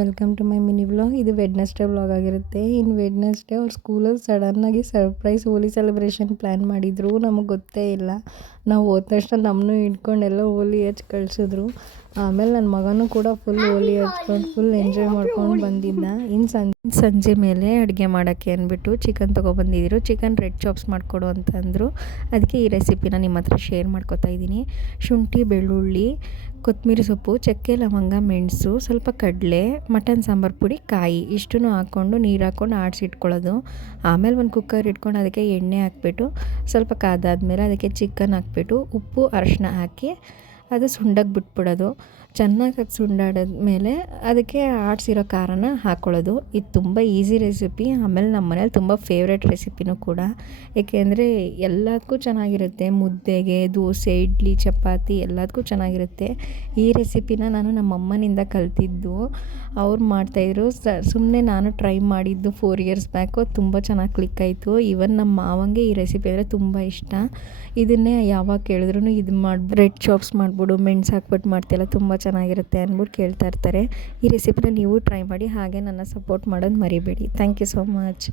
Welcome to my mini vlog. ಇದು Wednesday vlog ಆಗಿರುತ್ತೆ. ಇನ್ನು ವೆಡ್ನೆಸ್ಡೇ ಅವ್ರ ಸ್ಕೂಲಲ್ಲಿ ಸಡನ್ನಾಗಿ ಸರ್ಪ್ರೈಸ್ ಹೋಲಿ ಸೆಲೆಬ್ರೇಷನ್ ಪ್ಲ್ಯಾನ್ ಮಾಡಿದರು. ನಮಗೆ ಗೊತ್ತೇ ಇಲ್ಲ. ನಾವು ಹೋದ ತಕ್ಷಣ ನಮ್ಮನ್ನು ಹಿಡ್ಕೊಂಡೆಲ್ಲ ಹೋಲಿ ಹಚ್ಚಿ ಕಳಿಸಿದ್ರು. ಆಮೇಲೆ ನನ್ನ ಮಗನೂ ಕೂಡ ಫುಲ್ ಹೋಲಿ ಹಚ್ಕೊಂಡು ಫುಲ್ ಎಂಜಾಯ್ ಮಾಡ್ಕೊಂಡು ಬಂದಿದ್ದ. ಇನ್ನು ಸಂಜೆ ಮೇಲೆ ಅಡುಗೆ ಮಾಡೋಕ್ಕೆ ಅಂದ್ಬಿಟ್ಟು ಚಿಕನ್ ತೊಗೊಬಂದಿದ್ರು. ಚಿಕನ್ ರೆಡ್ ಚಾಪ್ಸ್ ಮಾಡಿಕೊಡು ಅಂತಂದರು. ಅದಕ್ಕೆ ಈ ರೆಸಿಪಿನ ನಿಮ್ಮ ಹತ್ರ ಶೇರ್ ಮಾಡ್ಕೊತಾ ಇದ್ದೀನಿ. ಶುಂಠಿ, ಬೆಳ್ಳುಳ್ಳಿ, ಕೊತ್ತಂಬರಿ ಸೊಪ್ಪು, ಚಕ್ಕೆ, ಲವಂಗ, ಮೆಣಸು, ಸ್ವಲ್ಪ ಕಡಲೆ, ಮಟನ್ ಸಾಂಬಾರು ಪುಡಿ, ಕಾಯಿ ಇಷ್ಟನ್ನು ಹಾಕ್ಕೊಂಡು ನೀರು ಹಾಕ್ಕೊಂಡು ಆಡಿಸಿಟ್ಕೊಳ್ಳೋದು. ಆಮೇಲೆ ಒಂದು ಕುಕ್ಕರ್ ಇಟ್ಕೊಂಡು ಅದಕ್ಕೆ ಎಣ್ಣೆ ಹಾಕ್ಬಿಟ್ಟು ಸ್ವಲ್ಪ ಕಾದಾದ್ಮೇಲೆ ಅದಕ್ಕೆ ಚಿಕನ್ ಹಾಕ್ಬಿಟ್ಟು ಉಪ್ಪು ಅರಶಿನ ಹಾಕಿ ಅದು ಸುಂಡಕ್ಕೆ ಬಿಟ್ಬಿಡೋದು. ಚೆನ್ನಾಗಿ ಅದು ಸುಂಡಾಡಿದ್ಮೇಲೆ ಅದಕ್ಕೆ ಆಡಿಸಿರೋ ಖಾರನ ಹಾಕ್ಕೊಳ್ಳೋದು. ಇದು ತುಂಬ ಈಸಿ ರೆಸಿಪಿ. ಆಮೇಲೆ ನಮ್ಮ ಮನೇಲಿ ತುಂಬ ಫೇವ್ರೆಟ್ ರೆಸಿಪಿನೂ ಕೂಡ. ಏಕೆಂದರೆ ಎಲ್ಲದಕ್ಕೂ ಚೆನ್ನಾಗಿರುತ್ತೆ. ಮುದ್ದೆಗೆ, ದೋಸೆ, ಇಡ್ಲಿ, ಚಪಾತಿ ಎಲ್ಲದಕ್ಕೂ ಚೆನ್ನಾಗಿರುತ್ತೆ. ಈ ರೆಸಿಪಿನ ನಾನು ನಮ್ಮ ಅಮ್ಮನಿಂದ ಕಲ್ತಿದ್ದು. ಅವ್ರು ಮಾಡ್ತಾಯಿದ್ರು. ಸುಮ್ಮನೆ ನಾನು ಟ್ರೈ ಮಾಡಿದ್ದು 4 ಇಯರ್ಸ್ ಬ್ಯಾಕು. ತುಂಬ ಚೆನ್ನಾಗಿ ಕ್ಲಿಕ್ ಆಯಿತು. ಈವನ್ ನಮ್ಮ ಮಾವಂಗೆ ಈ ರೆಸಿಪಿ ಅಂದರೆ ತುಂಬ ಇಷ್ಟ. ಇದನ್ನೇ ಯಾವಾಗ ಕೇಳಿದ್ರು ಇದು ರೆಡ್ ಚಾಪ್ಸ್ ಮಾಡಿಬಿಡು, ಮೆಣಸು ಹಾಕ್ಬಿಟ್ಟು ಮಾಡ್ತಿಲ್ಲ, ತುಂಬ ಚೆನ್ನಾಗಿರುತ್ತೆ ಅಂದ್ಬಿಟ್ಟು ಕೇಳ್ತಾ ಇರ್ತಾರೆ. ಈ ರೆಸಿಪಿನ ನೀವು ಟ್ರೈ ಮಾಡಿ. ಹಾಗೆ ನನ್ನ ಸಪೋರ್ಟ್ ಮಾಡೋದು ಮರಿಬೇಡಿ. Thank you so much.